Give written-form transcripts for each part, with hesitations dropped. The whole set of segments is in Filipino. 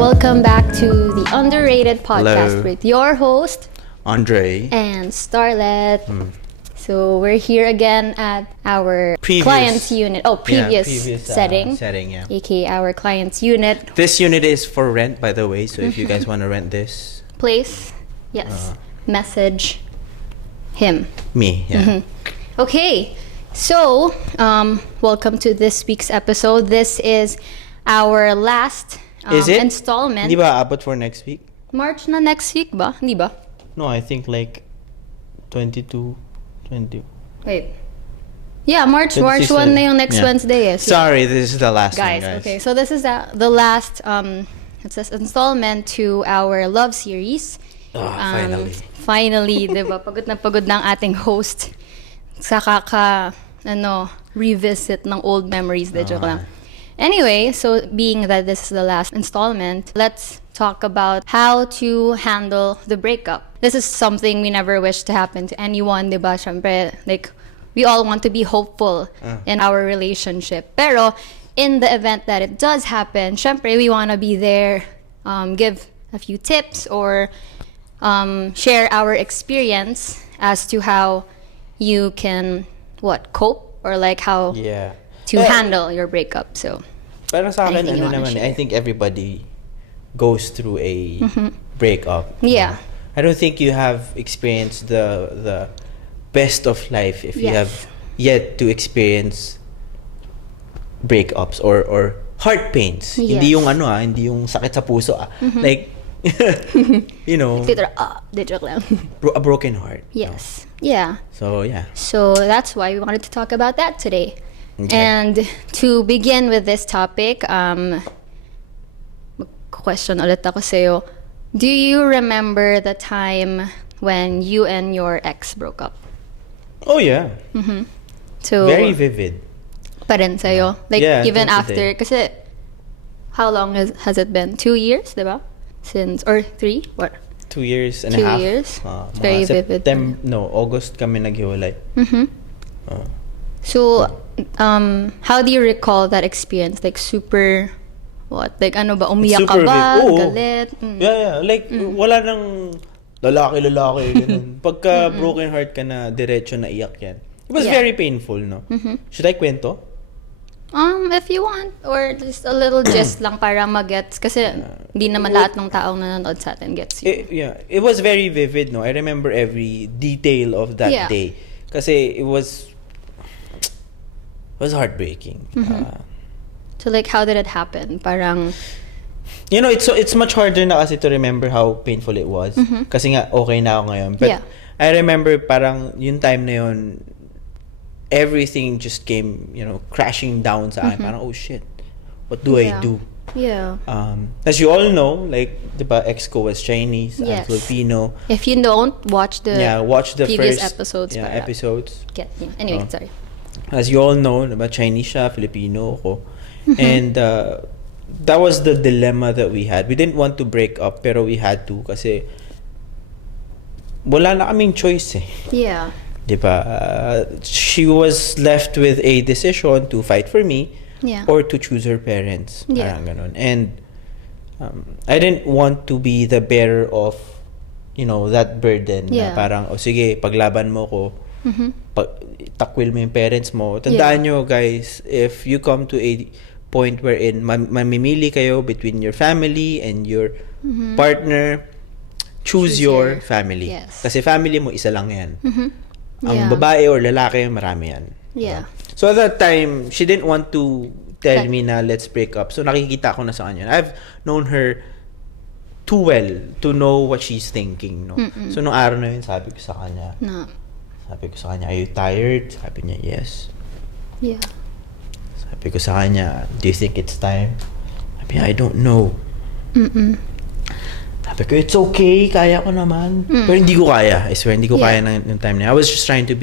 Welcome back to the Underrated podcast Hello. with your host, Andrei. and Starlet. So we're here again at our Previous. client's unit. Oh, previous setting. Yeah. aka our client's unit. This unit is for rent, by the way. So if you guys want to rent this, Place. Yes. Message him. me. Yeah. Okay. So, welcome to this week's episode. This is our last Is it? installment. Di ba abot for next week? March na next week ba? Hindi ba? No, I think like 22, 20. Wait. Yeah, March 26 1 na yung next yeah. Wednesday. Yes. Sorry, this is the last Guys, one, guys. okay. So this is the last it says installment to our love series. Finally. Finally, 'di ba? Pagod na ang ating host sa revisit ng old memories, de joke lang. Anyway, so being that this is the last installment, let's talk about how to handle the breakup. This is something we never wish to happen to anyone, di ba? Syempre, like, we all want to be hopeful in our relationship. Pero, in the event that it does happen, syempre, we want to be there, give a few tips, or share our experience as to how you can, cope? Or like how Yeah. to handle your breakup. So, Pero sa akin, anything you wanna naman, share? I think everybody goes through a breakup. Yeah. I don't think you have experienced the best of life if you Yes. have yet to experience breakups or heart pains. Hindi Yes. yung hindi yung sakit sa puso Like, you know, de joke lang. a broken heart. Yes. Yeah. So, yeah. So that's why we wanted to talk about that today. Okay. And to begin with this topic, question ulit ako sa'yo. Do you remember the time when you and your ex broke up? Oh, yeah. So, Very vivid. pa rin sa'yo? Like, Yeah, even till after, today. kasi, how long has it been? 2 years, diba? Since, or 3? What? 2 years and 2 a half. years? Mga Very vivid. August kami naghiwalay. So, how do you recall that experience? Like, super, Like, ano ba? Umiyak ka Super ba? vivid. Oo. Galit? Yeah. Like, wala nang lalaki, ganun. Pagka broken heart ka na, diretso na iyak yan. It was Yeah. very painful, no? Should I kwento? If you want, or just a little gist lang para magets. Kasi, hindi naman lahat ng taong nanonood sa atin gets you. It was very vivid, no? I remember every detail of that Yeah. day. Kasi it was heartbreaking. So, like, how did it happen? Parang, You know, it's much harder na kasi to remember how painful it was. Kasi nga, okay na ako ngayon. But Yeah. I remember parang yung time na yun, everything just came, crashing down sa akin. Parang, oh shit, what do I Yeah. do? yeah. As you all know, like, diba, ex ko was Chinese, I'm Yes. Filipino. If you don't, watch the Watch the previous first episodes. para episodes. Get you. Anyway, sorry. As you all know, diba, Chinese siya, Filipino ako. And that was the dilemma that we had. We didn't want to break up, pero we had to kasi wala na kaming choice eh. Yeah. Diba? She was left with a decision to fight for me Yeah. or to choose her parents. Yeah. Parang ganun. And I didn't want to be the bearer of, that burden. Yeah. Na parang, sige, paglaban mo ko, takwil mo yung parents mo. Tandaan nyo, guys, if you come to a point wherein mamimili kayo between your family and your partner, choose your family. Yes. Kasi family mo, isa lang yan. Ang Yeah. babae or lalaki, marami yan. Yeah. So at that time, she didn't want to tell me na let's break up. So nakikita ko na sa kanya. I've known her too well to know what she's thinking. No? So nung araw na yun, sabi ko sa kanya, No. are you tired? Sabi niya, yes. Yeah. Sabi ko sa kanya, do you think it's time? Sabi niya, I don't know. Sabi ko, it's okay, kaya ko naman. Pero hindi ko kaya. I swear, hindi ko kaya ng time na yun. I was just trying to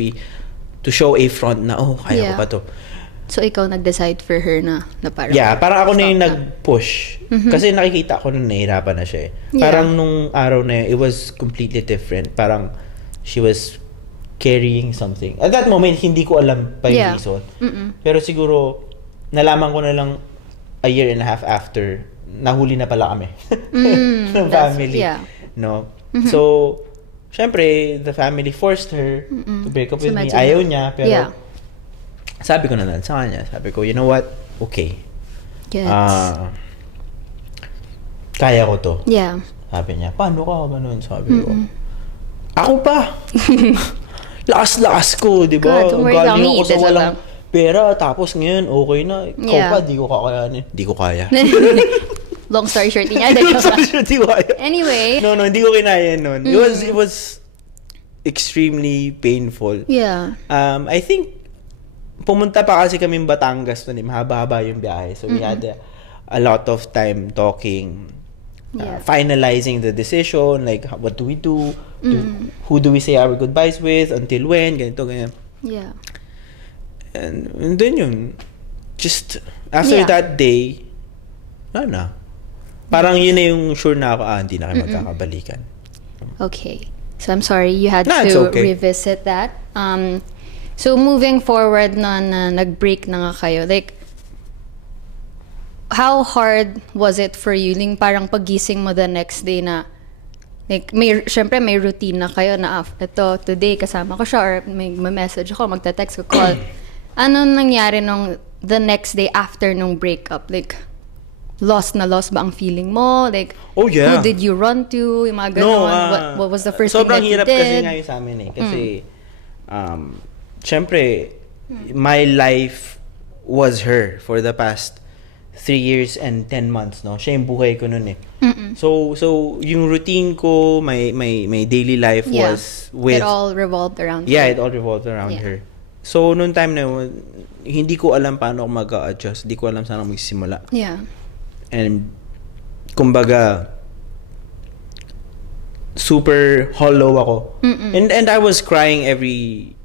show a front na, kaya ko pa to. So, ikaw nag-decide for her na parang... Yeah, parang ako na yung stop nag-push. Kasi nakikita ko na nahihirapan na siya eh. Parang nung araw na yun, it was completely different. Parang she was carrying something. At that moment, hindi ko alam pa yung reason. Pero siguro, nalaman ko na lang a year and a half after nahuli na pala kami ng family. Yeah. No? So, syempre, the family forced her to break up with me. Ayaw niya, pero sabi ko na lang sa kanya, sabi ko, you know what? Okay. Kaya ko to. Yeah. Sabi niya, paano ka? Ganun, sabi ko. Ako pa! Lakas-lakas ko, di ba? Galing ako sa walang pera, tapos ngayon, okay na. Ikaw pa, di ko kakayanin. Di ko kaya. Long story short niya. Long story short, di ko kaya. Anyway. No, hindi ko kinaya nun. It was extremely painful. Yeah. I think, pumunta pa kasi kami Batangas nun. Mahaba-haba yung biyahe. So, we had a lot of time talking, finalizing the decision, like, what do we do? Who do we say our goodbyes with? Until when? Ganito, ganyan. Yeah. And then yun, just, after that day, wala na. Parang yun na yung sure na ako, hindi na kayo magkakabalikan. Okay. So, I'm sorry you had to revisit that. So, moving forward na nag-break na nga kayo, like, how hard was it for you? Like, parang pagising mo the next day na, like, syempre may routine na kayo na, ito, today kasama ko siya, or may message ako, magta-text ko, call. Ano nangyari nung the next day after nung breakup? Like, lost na lost ba ang feeling mo? Like, who did you run to? Yung mga ganun. What was the first thing that you did? Sobrang hirap kasi ngayon sa amin eh. Kasi, syempre, my life was her for the past 3 years and 10 months, no? Siya yung buhay ko nun eh. So yung routine ko, my daily life was with... It all revolved around her. It all revolved around her. So, noong time na yun, hindi ko alam paano ako mag-a-adjust. Hindi ko alam saan ako magsisimula. Yeah. And, kumbaga, super hollow ako. And I was crying every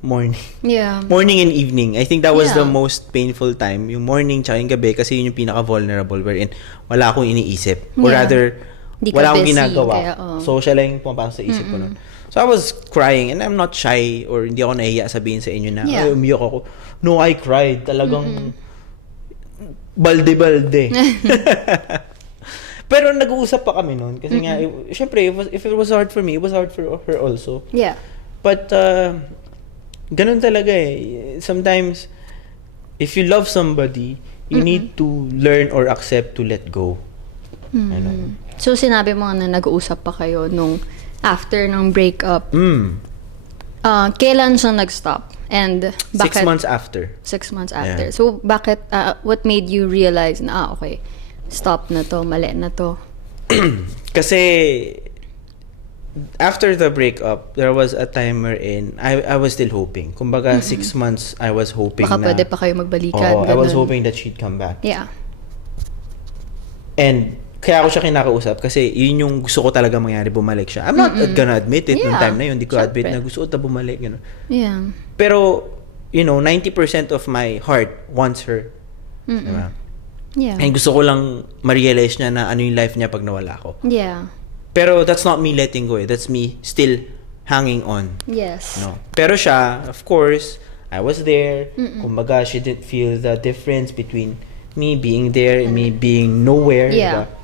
morning. Yeah. Morning and evening. I think that was the most painful time. Yung morning tsaka yung gabi kasi yun yung pinaka-vulnerable wherein wala akong iniisip. Or rather, wala akong ginagawa. Kaya, so, siya lang yung pumapasok sa isip ko nun. So, I was crying and I'm not shy or hindi ako nahiya sabihin sa inyo na ay, umiyak ako. No, I cried. Talagang balde-balde. Pero nag-uusap pa kami nun kasi nga, syempre, if it was hard for me, it was hard for her also. Yeah. But, ganun talaga eh. Sometimes, if you love somebody, you need to learn or accept to let go. Ano? So, sinabi mo na nag-uusap pa kayo nung after ng breakup. Kailan siya nag-stop? And bakit? 6 months after. 6 months after. Yeah. So, bakit, what made you realize na, okay, stop na to, mali na to? Kasi, after the breakup, there was a time wherein I was still hoping. Kumbaga, 6 months, I was hoping baka pwede pa kayo magbalikan. I was hoping that she'd come back. Yeah. And, kaya ako siya kinakausap kasi yun yung gusto ko talaga mangyari, bumalik siya. I'm not gonna admit it nung time na yun. Hindi ko admit na gusto ko na bumalik. Gano'n. Yeah. Pero, 90% of my heart wants her. Diba? Yeah. And gusto ko lang ma-realize niya na ano yung life niya pag nawala ko. Yeah. Pero that's not me letting go. That's me still hanging on. Yes. No. Pero siya, of course, I was there. Kumbaga, she didn't feel the difference between me being there and me being nowhere. Yeah. Diba?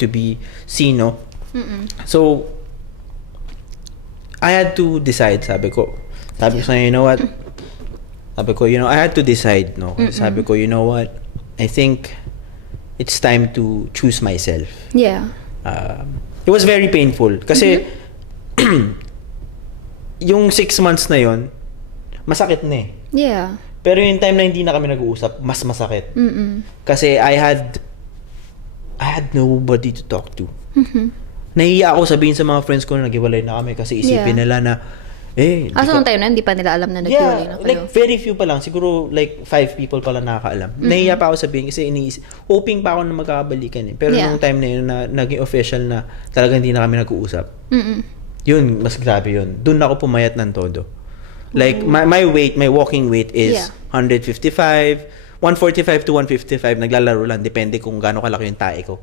To be seen, no? So, I had to decide, sabi ko, you know what? Sabi ko, I had to decide, no? Sabi ko, you know what? I think it's time to choose myself. Yeah. It was very painful. Kasi, yung 6 months na yon, masakit na eh. Yeah. Pero yung time na hindi na kami nag-uusap, mas masakit. Kasi I had nobody to talk to. Nahiya ako sabihin sa mga friends ko na naghiwalay na kami kasi isipin nila na, nung tayo na, hindi pa nila alam na naghiwalay na kayo? Like, very few pa lang. Siguro, like, 5 people pa lang nakakaalam. Nahiya pa ako sabihin kasi hoping pa ako na magkakabalikan eh. Pero nung time na yun, na naging official na talagang hindi na kami nag-uusap. Yun, mas grabe yun. Doon ako pumayat ng todo. Like, my walking weight is 145 to 155, naglalaro lang. Depende kung gaano kalaki yung tae ko.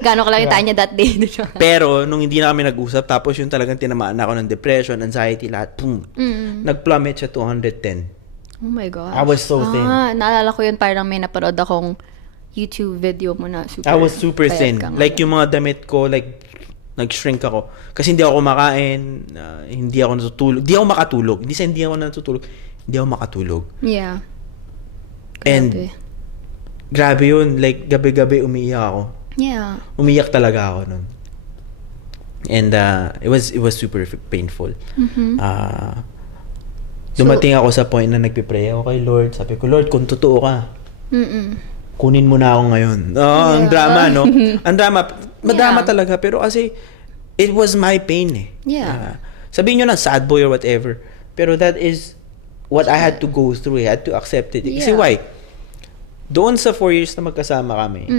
Gaano kalaki yung tae niya that day. Pero, nung hindi na kami nag-usap, tapos yung talagang tinamaan na ako ng depression, anxiety, lahat, nag-plummet siya to 110. Oh my gosh. I was so thin. Naalala ko yun, parang may napanood akong YouTube video mo na super I was super payat thin. ka nga. Like yung mga damit ko, like nag-shrink ako. Kasi hindi ako kumakain, hindi ako natutulog. Hindi ako makatulog. Hindi sa hindi ako natutulog. Hindi ako makatulog. Yeah. And grabe yun. Like gabi-gabi umiiyak ako. Yeah. Umiiyak talaga ako nun. And it was super painful. Dumating ako sa point na nagpipray ako kay Lord. Sabi ko, Lord, kung totoo ka, kunin mo na ako ngayon. Ang drama, no? Ang drama. Madrama talaga. Pero kasi, it was my pain eh. Yeah. Sabihin nyo na, sad boy or whatever. Pero that is what I had to go through. I had to accept it. Kasi why? Doon sa 4 years na magkasama kami,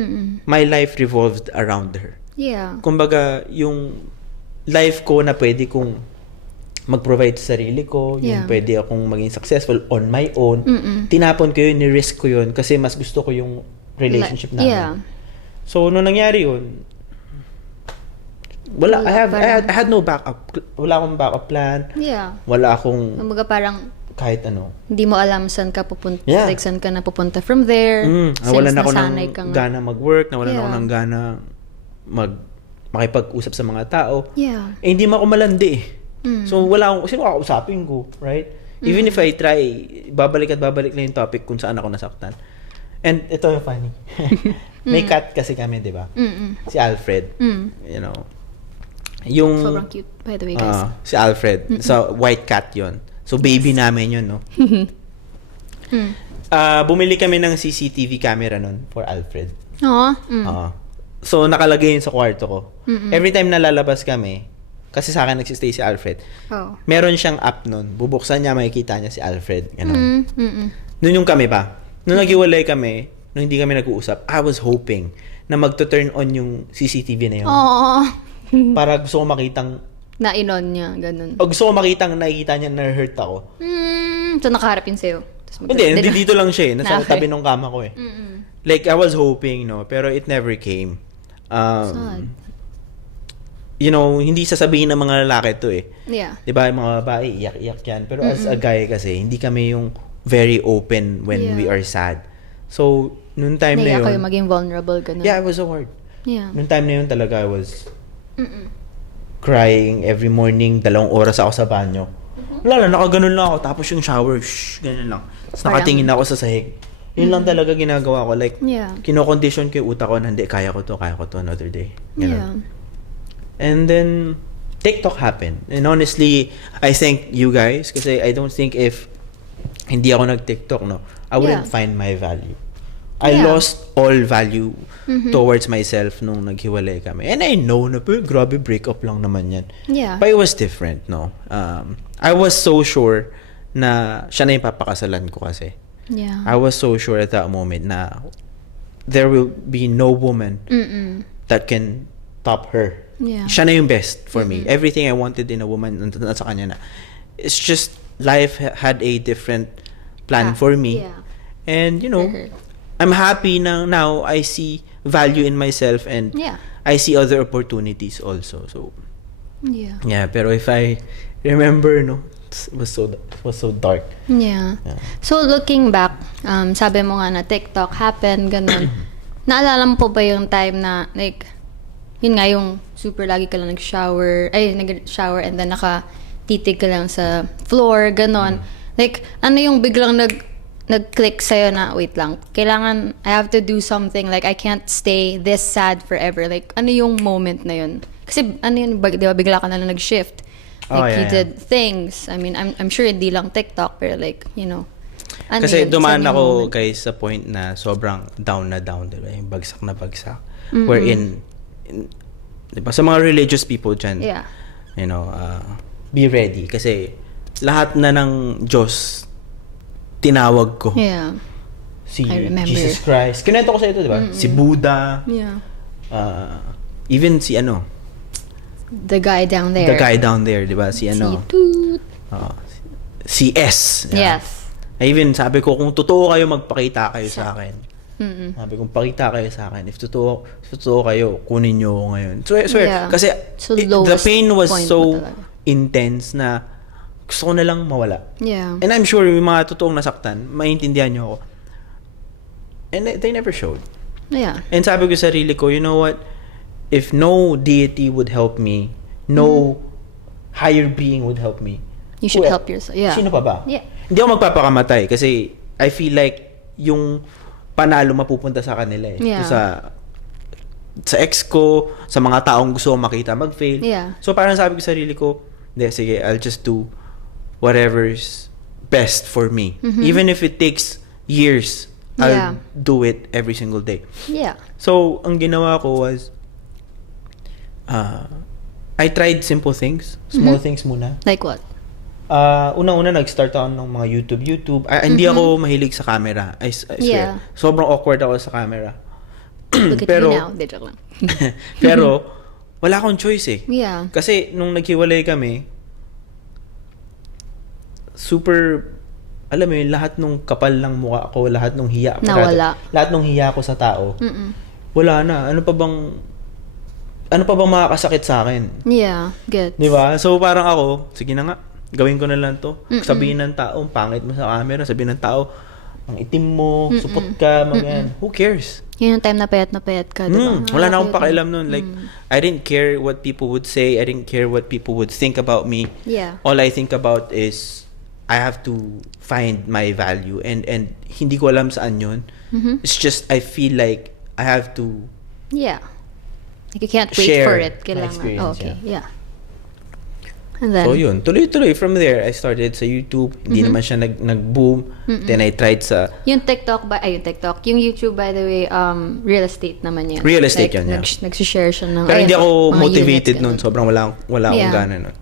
my life revolved around her. Yeah. Kumbaga, yung life ko na pwede kong mag-provide sa sarili ko, yung pwede akong maging successful on my own, tinapon ko yun, ni-risk ko yun, kasi mas gusto ko yung relationship namin. Yeah. So, nung nangyari yun, I had no backup. Wala akong backup plan. Yeah. Wala akong Kumbaga parang kahit ano. hindi mo alam saan ka pupunta. Yeah. Like, saan ka na pupunta from there. Nawalan ako ng nasanay ka nga. gana mag-work. Nawalan ako ng gana makipag-usap sa mga tao. Yeah. Eh, hindi mo ako malandi eh. So, wala akong, sino kakausapin ko, right? Even if I try, babalik at babalik lang yung topic kung saan ako nasaktan. And ito yung funny. May cat kasi kami, di ba? Si Alfred. You know. Yung, Sobrang cute, by the way, guys. si Alfred. So, white cat yon. So, baby namin yun, no? Bumili kami ng CCTV camera nun for Alfred. So, nakalagay yun sa kwarto ko. Every time na lalabas kami, kasi sa akin nagsistay si Alfred, meron siyang app nun. Bubuksan niya, makikita niya si Alfred. Ganun. Nun yung kami pa. Nung naghiwalay kami, nung hindi kami nag-uusap, I was hoping na magto-turn on yung CCTV na yun. Para gusto ko makitang Na-inon niya, ganun. o gusto ko makitang nakikita niya na hurt ako. So, nakaharap yun sa'yo. Hindi, dito lang siya eh. Nasa tabi ng kama ko eh. Like, I was hoping, no? Pero it never came. Sad. You know, hindi sasabihin ng mga lalaki to eh. Yeah. Diba, yung mga babae, iyak-iyak yan. Pero as a guy kasi, hindi kami yung very open when we are sad. So, noong time na yun... Naiyak kayo maging vulnerable, ganun. Yeah, I was so hard. Yeah. Noong time na yun talaga, I was crying every morning. 2 oras ako sa banyo. Wala lang, nakaganon lang ako. Tapos yung shower, ganun lang. Tapos nakatingin ako sa sahig. Yun lang talaga ginagawa ko. Like, kino-condition ko yung utak ko na hindi, kaya ko to another day. Ganun. Yeah. And then, TikTok happened. And honestly, I thank you guys kasi I don't think if hindi ako nag-TikTok, no, I wouldn't find my value. I lost all value towards myself nung naghiwalay kami. And I know na, grabe, breakup lang naman yan. Yeah. But it was different, no? I was so sure na siya na yung papakasalan ko kasi. Yeah. I was so sure at that moment na there will be no woman that can top her. Yeah. Siya na yung best for me. Everything I wanted in a woman, nasa kanya na. It's just, life had a different plan for me. Yeah. And, you know, I'm happy na now I see value in myself and I see other opportunities also. So, yeah, pero if I remember, no, it was so dark. Yeah. So, looking back, sabi mo nga na TikTok happened, ganun. Naalala mo po ba yung time na, like, yun nga yung super lagi ka lang nag-shower and then nakatitig ka lang sa floor, ganon. Like, ano yung biglang nag-click sa'yo na, wait lang, kailangan, I have to do something, like, I can't stay this sad forever. Like, ano yung moment na yun? Kasi, ano yun, di ba, bigla ka na lang nag-shift. Like, you did things. I mean, I'm sure hindi lang TikTok, pero like, you know. Ano kasi yun, dumaan ako, moment? guys, sa point na sobrang down na down, diba? Yung bagsak na bagsak. Wherein, diba, sa mga religious people dyan, you know, be ready. Kasi, lahat na ng Diyos, tinawag ko. Yeah. Si I remember. Jesus Christ. Kinento ko sa ito, diba? Si Buddha. Yeah. Even si ano, The guy down there. the guy down there, diba? Si ano, Si Toot. si S. Yeah. Yes. Even sabi ko, kung totoo kayo, magpakita kayo sa akin. Sabi ko, pakita kayo sa akin. If totoo kayo, kunin nyo ako ngayon. So, swear, kasi So, the lowest pain was point mo so talaga. intense na Gusto ko na lang mawala. Yeah. And I'm sure yung mga totoong nasaktan, maintindihan nyo ako. And they never showed. Yeah. And sabi ko sa sarili ko, you know what? If no deity would help me, no higher being would help me, You should help yourself. Yeah. sino pa ba? Yeah. Hindi ako magpapakamatay kasi I feel like yung panalo mapupunta sa kanila eh. Yeah. Sa ex ko, sa mga taong gusto ko makita mag-fail. Yeah. So parang sabi ko sa sarili ko, hindi, sige, I'll just do whatever's best for me. Even if it takes years, Yeah. I'll do it every single day. Yeah. So, ang ginawa ko was, I tried simple things, small things muna. Like what? Una-una, nag-start ako ng mga YouTube. Hindi ako mahilig sa camera. I swear. Yeah. Sobrang awkward ako sa camera. Look at Pero- you now. De, joke lang. Pero, wala akong choice eh. Yeah. Kasi, nung naghiwalay kami, super, alam mo yun, lahat nung kapal ng mukha ko, lahat nung hiya ko. Nawala. Lahat nung hiya ko sa tao, wala na. Ano pa bang makakasakit sa akin? Yeah. Good. Di ba? So, parang ako, sige na nga, gawin ko na lang to. Sabihin ng tao, ang pangit mo sa camera. Sabihin ng tao, ang itim mo, supot ka, mga Who cares? Yun yung time na payat ka, diba? Wala na akong pakialam nun. Like, I didn't care what people would say. I didn't care what people would think about me. Yeah. All I think about is, I have to find my value. And hindi ko alam saan yun. It's just, I feel like, I have to Yeah. Like you can't wait share for it. my Kailangan. experience, Oh, okay. Yeah. And then, So yun, tuloy-tuloy from there. I started sa YouTube. Hindi naman siya nag-boom. Then I tried sa yung TikTok, yung YouTube, by the way, real estate naman yan. Real estate like, yan, yeah. Nagsishare siya ng, Pero hindi ako mga motivated units, nun. ganun. Sobrang wala akong Yeah. gana nun.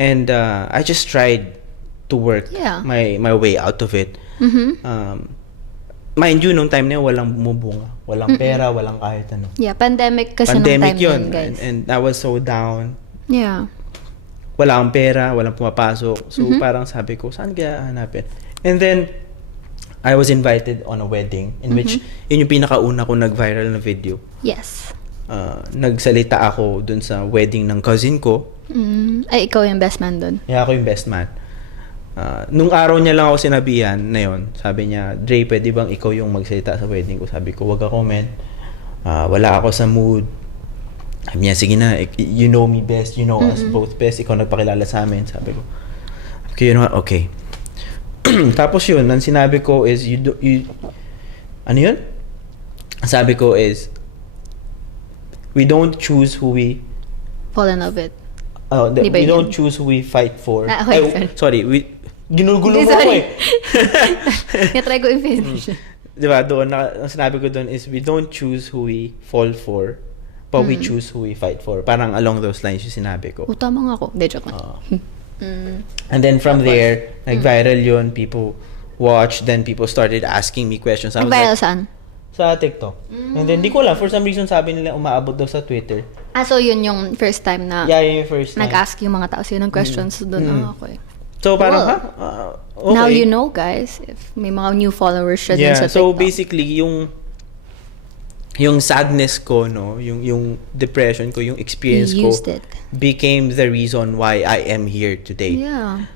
And I just tried to work Yeah. my way out of it. Mind you, nung time na yun, walang bumubunga. Walang pera, walang kahit ano. Yeah, pandemic kasi Pandemic nung time yun. na yun, guys. And I was so down. Yeah. Wala akong pera, walang pumapasok. So parang sabi ko, saan kaya hanapin? And then, I was invited on a wedding in which, yun yung pinakauna ko nag-viral na video. Yes. Nagsalita ako dun sa wedding ng cousin ko. Ay, ikaw yung best man dun. Kaya ako yung best man. Nung araw niya lang ako sinabihan na yun, sabi niya, Dre, pwede bang ikaw yung magsalita sa wedding ko? Sabi ko, wag ako, man. Wala ako sa mood. Sabi niya, sige na, you know me best, you know us both best, ikaw nagpakilala sa amin. Sabi ko, okay, you know what? Okay. Tapos yun, ang sinabi ko is, ano yun? Sabi ko is, we don't choose who we Fall in love with. we Di ba don't yun? choose who we fight for. Okay, Sorry, ginugulo mo Sorry. ako eh. Try ko i-finish. Diba, doon, ang sinabi ko doon is, we don't choose who we fall for, but we choose who we fight for. Parang along those lines yung sinabi ko. Oh, tama nga ako. De, joke lang. And then from there, nag-viral yun, people watched, then people started asking me questions. I was Nag-viral like, saan? sa TikTok. And then, di ko alam, for some reason, sabi nila, umaabot daw sa Twitter. So yun yung first time na Yeah, yun yung first time. nag-ask yung mga tao sa'yo ng questions doon. Okay. So, parang, Well, okay. Now you know, guys, if may mga new followers siya dun Yeah, sa so TikTok. basically, yung sadness ko, no, yung depression ko, yung experience You ko, used it. became the reason why I am here today. Yeah.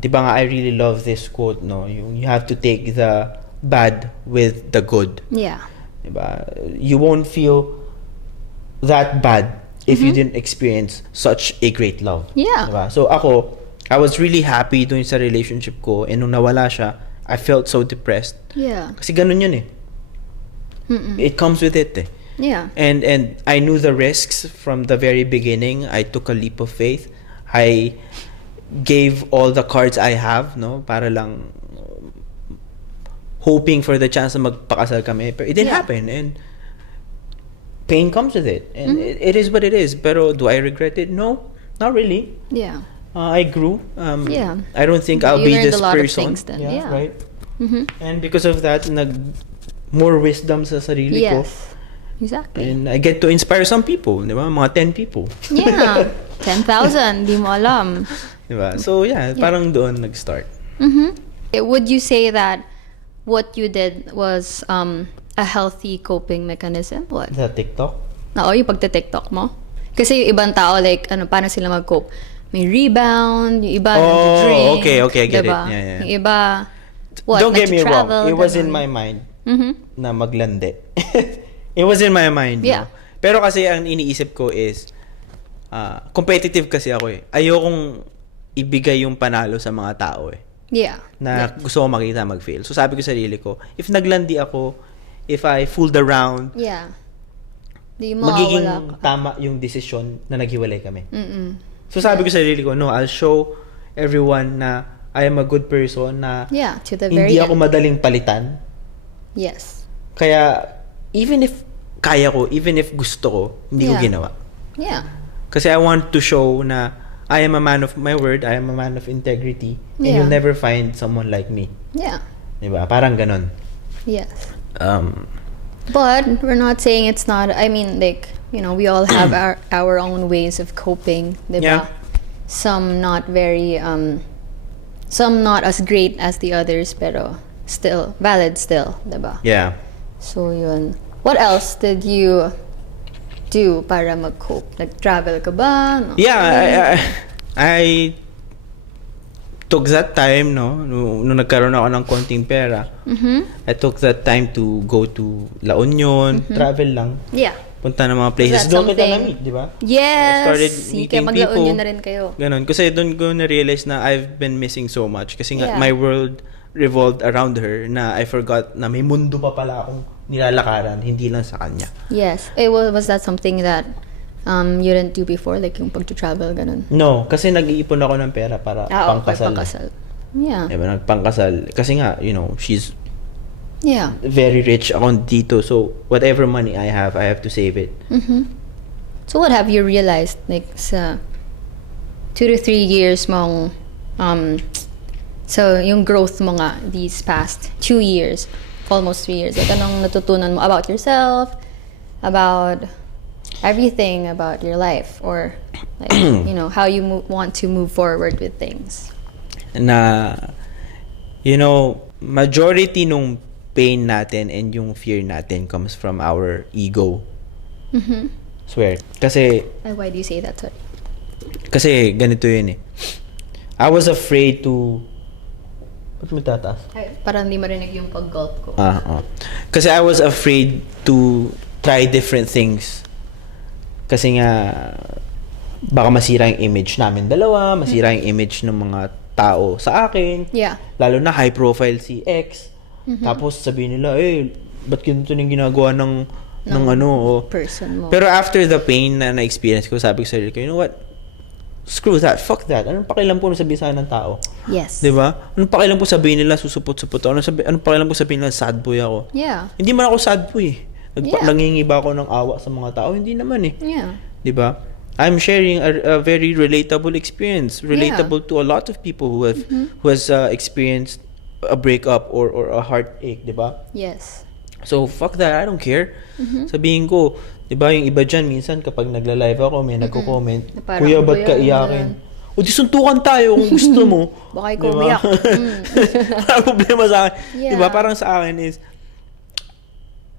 Di ba nga, I really love this quote, no? You have to take the bad with the good. Yeah. Di ba? You won't feel that bad if you didn't experience such a great love. Yeah. Di ba? So ako, I was really happy dun sa relationship ko, and nung nawala siya, I felt so depressed. Yeah. Kasi ganun yun eh. It comes with it eh. Yeah. And I knew the risks from the very beginning. I took a leap of faith. I gave all the cards I have, no, para lang hoping for the chance na magpakasal kami. But it didn't happen, and pain comes with it. And it is what it is. Pero do I regret it? No, not really. Yeah. I grew. Yeah. I don't think I'll You be learned this a lot of person. things then, yeah. Right. And because of that, more wisdom sa sarili ko. Yes. Exactly. And I get to inspire some people, di ba? Mga 10 people. Yeah. 10,000. Di mo alam. Di ba? So, yeah, parang doon nag-start. Would you say that what you did was a healthy coping mechanism? What? Sa TikTok? Oo, yung pagte-TikTok mo? Kasi yung ibang tao, like, paano sila mag-cope? may rebound, yung iba Oh, nag-drink. okay, I get diba? it. Yeah. Yung iba, what, Don't get me wrong. nag-travel, It was in ganon. my mind Mhm. na maglandi. It was in my mind. Yeah. No? Pero kasi ang iniisip ko is, competitive kasi ako eh. Ayokong ibigay yung panalo sa mga tao eh. Yeah. Na gusto ko makita mag-fail. So sabi ko sa sarili ko, if naglandi ako, if I fooled around, Yeah. Di magiging mawawala ka. tama yung desisyon na naghiwalay kami. Mm-mm. So sabi ko sa sarili ko, no, I'll show everyone na I am a good person, na Yeah, to the very hindi ako end. madaling palitan. Yes. Kaya, even if kaya ko, even if gusto ko, hindi ko Yeah. ginawa. Yeah. Kasi I want to show na I am a man of my word, I am a man of integrity, and Yeah. you'll never find someone like me. Yeah. Diba? Parang ganon. Yes. Um, But we're not saying it's not, I mean, like, you know, we all have our own ways of coping, diba? Yeah. Some not very, some not as great as the others, pero still, valid still, diba? yeah. So, yun. What else did you do para mag-cope? Nag-travel ka ba? No? Yeah, I took that time, no? Nung nagkaroon ako ng konting pera, I took that time to go to La Union, travel lang. Yeah. Punta ng mga places. that Doon kita something? na-meet, di ba? Yes! I started Sige, meeting maglaon people. yun na rin kayo. Ganon. Kasi doon ko na-realize na I've been missing so much. Kasi nga, Yeah. my world revolved around her na I forgot na may mundo pa pala akong nilalakaran, hindi lang sa kanya. Yes. Was that something that you didn't do before? Like yung pag-travel, ganun? No, kasi nag-iipon ako ng pera para Okay, pangkasal. pangkasal. Yeah. Diba, nagpangkasal. Kasi nga, you know, she's Yeah. very rich ako dito. So, whatever money I have to save it. So what have you realized, like, sa 2 to 3 years mong, so yung growth mo nga these past 2 years, almost 3 years, like anong natutunan mo about yourself, about everything about your life, or like, you know, how you want to move forward with things? Na, you know, majority nung pain natin and yung fear natin comes from our ego. Swear. Kasi Why do you say that? Sorry. Kasi ganito yun eh. I was afraid to... Ba't mo tataas? Ay, parang hindi marinig yung pag-gulp ko. Kasi I was afraid to try different things. Kasi nga, baka masira yung image namin dalawa, masira yung image ng mga tao sa akin. Yeah. Lalo na high profile si ex. Tapos sabihin nila, ba't ganito yung ginagawa ng ano, oh. Person mo. Pero after the pain na na-experience ko, sabi ko sa sarili ko, you know what? Screw that. Fuck that. Anong pakialam po sabihin sa akin ng tao? Yes. Diba? Anong pakialam po sabihin nila susupot-supot ako? Anong pakialam po sabihin nila sad boy ako? Yeah. Hindi man ako sad boy. Yeah. Nangingi ba ako ng awa sa mga tao? Hindi naman eh. Yeah. Diba? I'm sharing a very relatable experience. Relatable to a lot of people who has experienced a breakup or a heartache, diba? Yes. So, fuck that. I don't care. Sabihin ko, di ba yung iba dyan, minsan kapag nagla-live ako, may nagko-comment, Parang, Kuya, ba't ka kuya, iyakin? O di suntukan tayo kung gusto mo. Baka ikaw Di ba? umiyak. Parang problema sa akin. Yeah. Di ba? Parang sa akin is,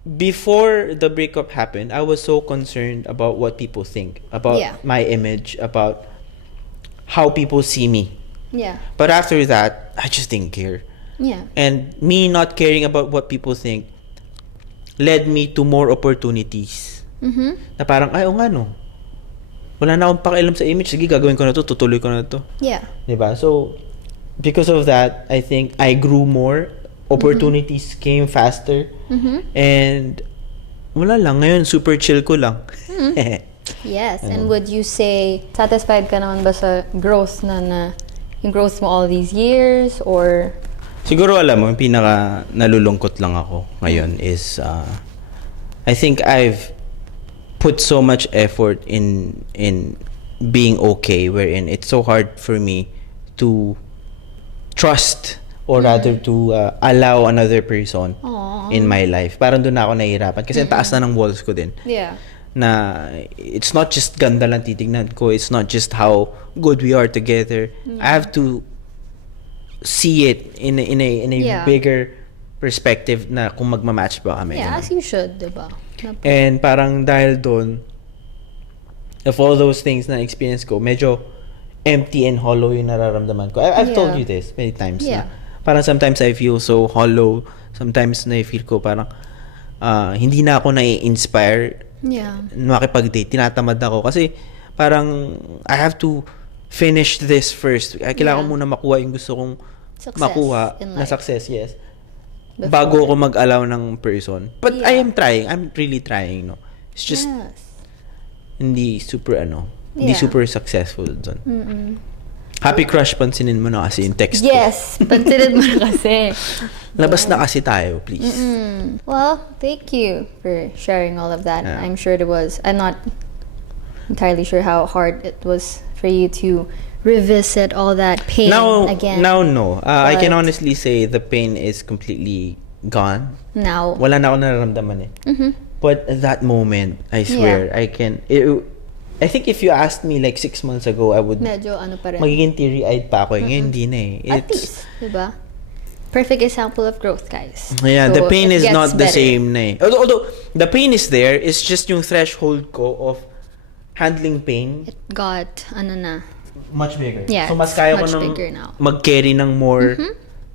before the breakup happened, I was so concerned about what people think, about Yeah. my image, about how people see me. Yeah. But after that, I just didn't care. Yeah. And me not caring about what people think led me to more opportunities. Na parang, ay, o nga no. Wala na akong pakialam sa image. Sige, gagawin ko na to. Tutuloy ko na to. Yeah. Diba? So, because of that, I think I grew more. Opportunities came faster. And, wala lang. Ngayon, super chill ko lang. Yes. And would you say, satisfied ka naman ba sa growth yung growth mo all these years, or... Siguro alam mo, yung pinaka nalulungkot lang ako ngayon is I think I've put so much effort in being okay, wherein it's so hard for me to trust or rather to allow another person in my life. Parang doon ako nahihirapan kasi ang taas na ng walls ko din. Yeah. Na it's not just ganda lang titignan ko, it's not just how good we are together. I have to see it in a Yeah. bigger perspective na kung magma-match ba kami. Yeah, ganun. as you should, diba? And parang dahil doon, of all those things na experience ko, medyo empty and hollow yung nararamdaman ko. I've told Yeah. you this many times. Yeah. Na, parang sometimes I feel so hollow. Sometimes na-feel ko parang hindi na ako na-inspire Yeah. makipag-date. Tinatamad ako. Kasi parang I have to finish this first. Kailangan Yeah. muna makuha yung gusto kong Success makuha in na life. success, yes. Before. Bago ako mag-allow ng person. But Yeah. I am trying. I'm really trying, no. It's just Yes. hindi super hindi Yeah. super successful dun. Happy crush, pansinin mo na kasi yung text ko. Yes, pansinin mo na kasi. Labas na kasi tayo, please. Well, thank you for sharing all of that. Yeah. I'm sure it was. I'm not entirely sure how hard it was for you to revisit all that pain again. Now, no. I can But- honestly say the pain is completely gone. Now. Wala na ako nararamdaman eh. But at that moment, I swear, I think if you asked me like 6 months ago, I would Medyo ano pa rin. magiging teary-eyed pa ako. Ngayon, hindi na eh. At least, diba? Perfect example of growth, guys. Yeah, So, the pain it is gets not the better. same na eh. Although, the pain is there, it's just yung threshold ko of handling pain It got, ano na. much bigger. Yeah, So, mas it's kaya ko much nang bigger now. mag-carry ng more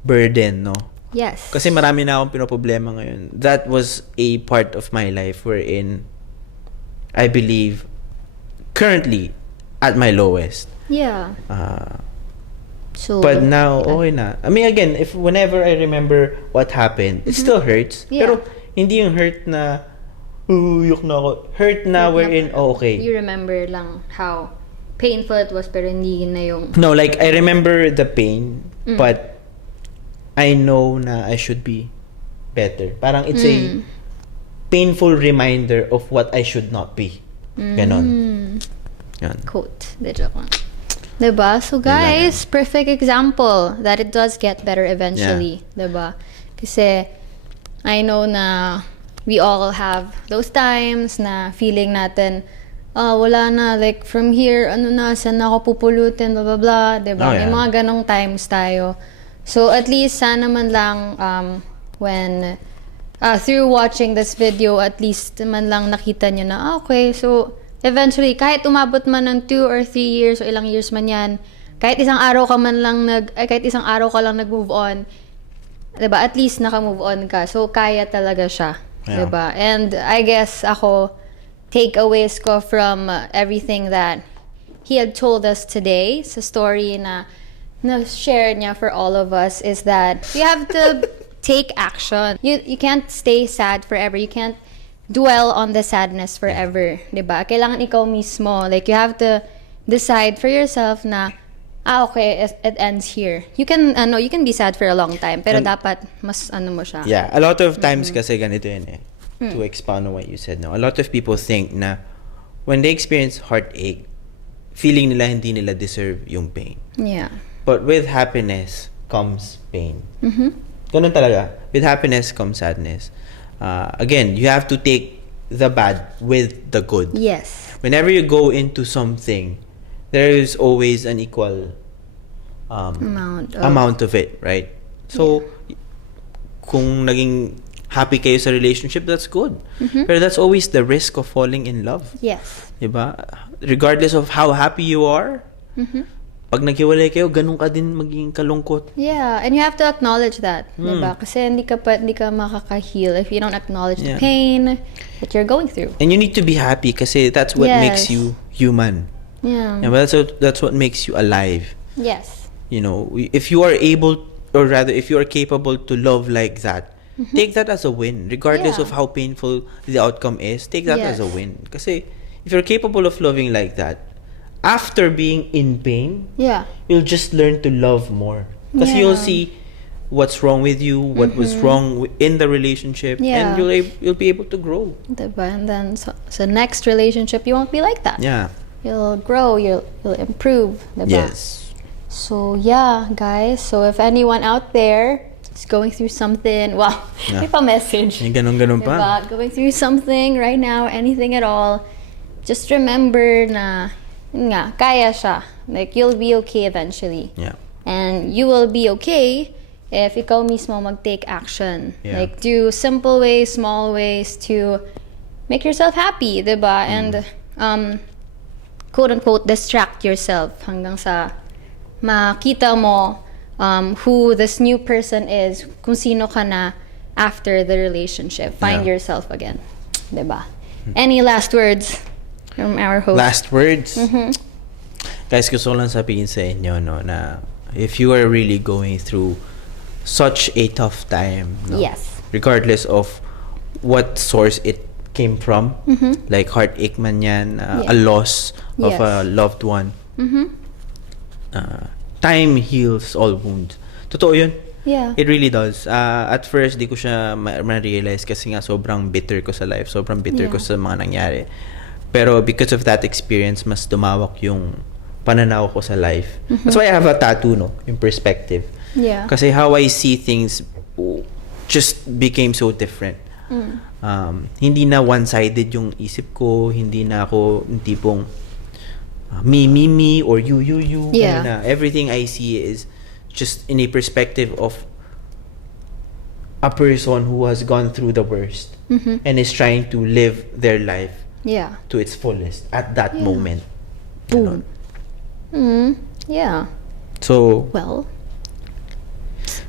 burden, no? Yes. Kasi marami na akong pinoproblema ngayon. That was a part of my life wherein I believe currently at my lowest. Yeah. So, But now, okay na. I mean, again, whenever I remember what happened, it still hurts. Yeah. Pero hindi yung hurt na, yuk na ako. Hurt na wherein, okay. you remember lang how painful it was, pero hindi na yung... No, like, I remember the pain, but I know na I should be better. Parang it's a painful reminder of what I should not be. Ganon. Yan. Quote. De joke lang. Diba? So guys, perfect example that it does get better eventually. Diba? Kasi I know na we all have those times na feeling natin, wala na, like from here, ano na, saan na ako pupulutin, blah blah blah. Diba? Oh, May yeah. mga ganong times tayo. So at least sana man lang when through watching this video, at least man lang nakita nyo na, okay, so eventually, kahit umabot man ng 2 or 3 years o ilang years man yan, kahit isang araw ka lang nag-move on, diba? At least naka-move on ka. So, kaya talaga siya. Yeah. Diba? And I guess ako, takeaways ko from everything that he had told us today, sa story na share niya for all of us, is that you have to take action. You can't stay sad forever. You can't dwell on the sadness forever, 'di ba? Kailangan ikaw mismo, like you have to decide for yourself na okay, it ends here. You can be sad for a long time, pero dapat mas mo siya. Yeah, a lot of times kasi ganito yun eh. To expound on what you said, no? A lot of people think na when they experience heartache, feeling nila hindi nila deserve yung pain. Yeah. But with happiness comes pain. Ganun talaga. With happiness comes sadness. Again, you have to take the bad with the good. Yes. Whenever you go into something, there is always an equal amount of it, right? So, kung naging happy kayo sa relationship, that's good. Pero that's always the risk of falling in love. Yes. Diba? Regardless of how happy you are, pag naghiwalay kayo, ganun ka din maging kalungkot. Yeah, and you have to acknowledge that, 'di ba? Kasi hindi ka makaka-heal if you don't acknowledge the Yeah. pain that you're going through. And you need to be happy kasi that's what makes Yes. you human. Yeah. And that's what makes you alive. Yes. You know, if you are able, or rather, if you are capable to love like that, take that as a win. Regardless Yeah. of how painful the outcome is, take that as a Yes. win. Kasi if you're capable of loving like that, after being in pain, Yeah. you'll just learn to love more. Kasi you'll Yeah. see what's wrong with you, what was wrong in the relationship, Yeah. and you'll be able to grow. Diba? And then so next relationship, you won't be like that. Yeah. You'll grow, you'll improve, diba? Yes. So yeah, guys. So if anyone out there is going through something, wow, Yeah. may pa-message. Yung ganun pa. Diba? Going through something right now, anything at all, just remember na, yun nga, kaya siya. Like, you'll be okay eventually. Yeah. And you will be okay if ikaw mismo mag-take action. Yeah. Like, do simple ways, small ways to make yourself happy, diba? And quote-unquote distract yourself hanggang sa makita mo who this new person is, kung sino ka na after the relationship. Find yourself again. Diba? Any last words from our host? Last words? Guys, gusto ko lang sabihin sa inyo, no, na if you are really going through such a tough time, no, Yes. regardless of what source it came from, like heartache man yan, a loss of a loved one, time heals all wounds. Totoo yun. Yeah. It really does. At first, di ko siya ma-realize kasi nga sobrang bitter ko sa life. Sobrang bitter ko sa mga nangyari. Pero because of that experience, mas dumawak yung pananaw ko sa life. That's why I have a tattoo, no? Yung perspective. Yeah. Kasi how I see things just became so different. Hindi na one-sided yung isip ko. Hindi na ako yung tipong me, or you. Yeah. Na everything I see is just in a perspective of a person who has gone through the worst and is trying to live their life to its fullest at that moment. Boom. Yeah. So, Well,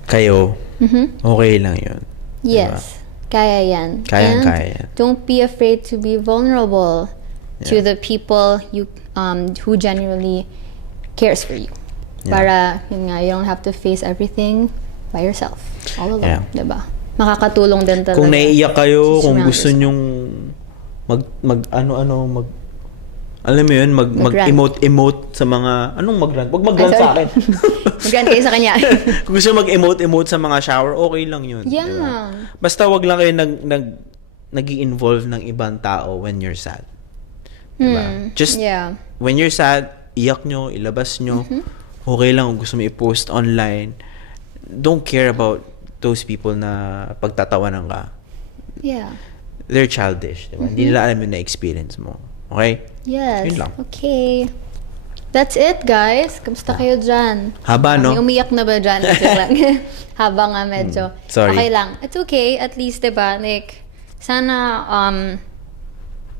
kayo, okay lang yun. yes. Kaya yan. Kaya yan. Don't be afraid to be vulnerable to the people you who genuinely cares for you. Para, yun nga, you don't have to face everything by yourself. All alone. Diba? Makakatulong din talaga. Kung naiiyak kayo, kung surround gusto yourself. nyong alam mo yun, mag-emote sa mga, mag-rant? Huwag mag-rant sa akin. Mag-rant kayo sa kanya. Kung gusto mag-emote sa mga shower, okay lang yun. Yeah. Diba? Basta wag lang kayo nag-i-involve ng ibang tao when you're sad. Diba? Just, when you're sad, iyak nyo, ilabas nyo. Okay lang kung gusto mo i-post online. Don't care about those people na pagtatawanan ka. Yeah. They're childish. Diba? Hindi nila alam yung na-experience mo. Okay? Yes. Yun lang. Okay. That's it, guys. Kamusta kayo dyan? Haba, no? May umiyak na ba dyan? Lang. Haba nga medyo. Sorry. Okay lang. It's okay. At least, diba, Nick? Sana,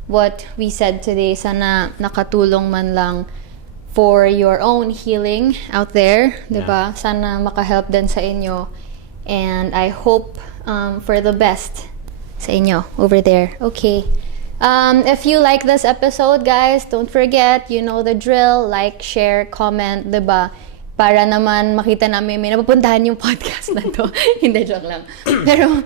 what we said today, sana nakatulong man lang for your own healing out there. Diba? Sana makahelp din sa inyo. And I hope for the best sa inyo over there. Okay. If you like this episode, guys, don't forget, you know the drill, like, share, comment, diba? Para naman makita namin may napupuntahan yung podcast na to. Hindi, joke lang. Pero,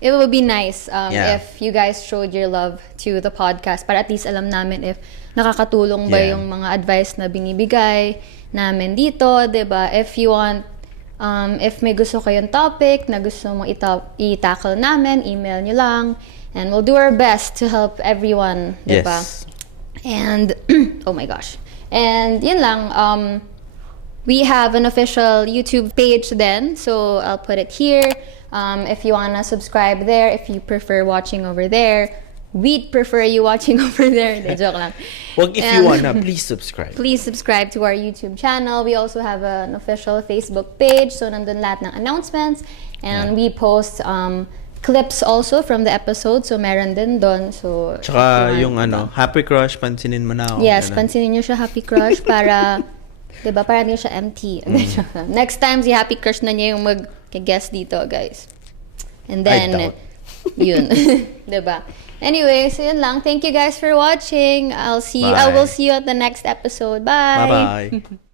it would be nice if you guys showed your love to the podcast para at least alam namin if nakakatulong ba yung mga advice na binibigay namin dito, diba? If you want, if may gusto kayong topic na gusto mong i-tackle namin, email nyo lang. And we'll do our best to help everyone, diba? Yes. And, oh my gosh. And, yun lang, we have an official YouTube page then, so I'll put it here. If you wanna subscribe there, if you prefer watching over there, we'd prefer you watching over there. De, joke lang. Well, if you wanna, please subscribe. Please subscribe to our YouTube channel. We also have an official Facebook page, so nandun lahat ng announcements. And we post, clips also from the episode, so meron din doon. So, Tsaka yung Happy Crush, pansinin mo na ako. yes, pansinin nyo siya, Happy Crush, para, diba, para hindi siya empty. Next time, si Happy Crush na niya yung mag-guest dito, guys. And then, yun. Diba? Anyway, so yun lang. Thank you guys for watching. I will see you at the next episode. Bye! Bye-bye!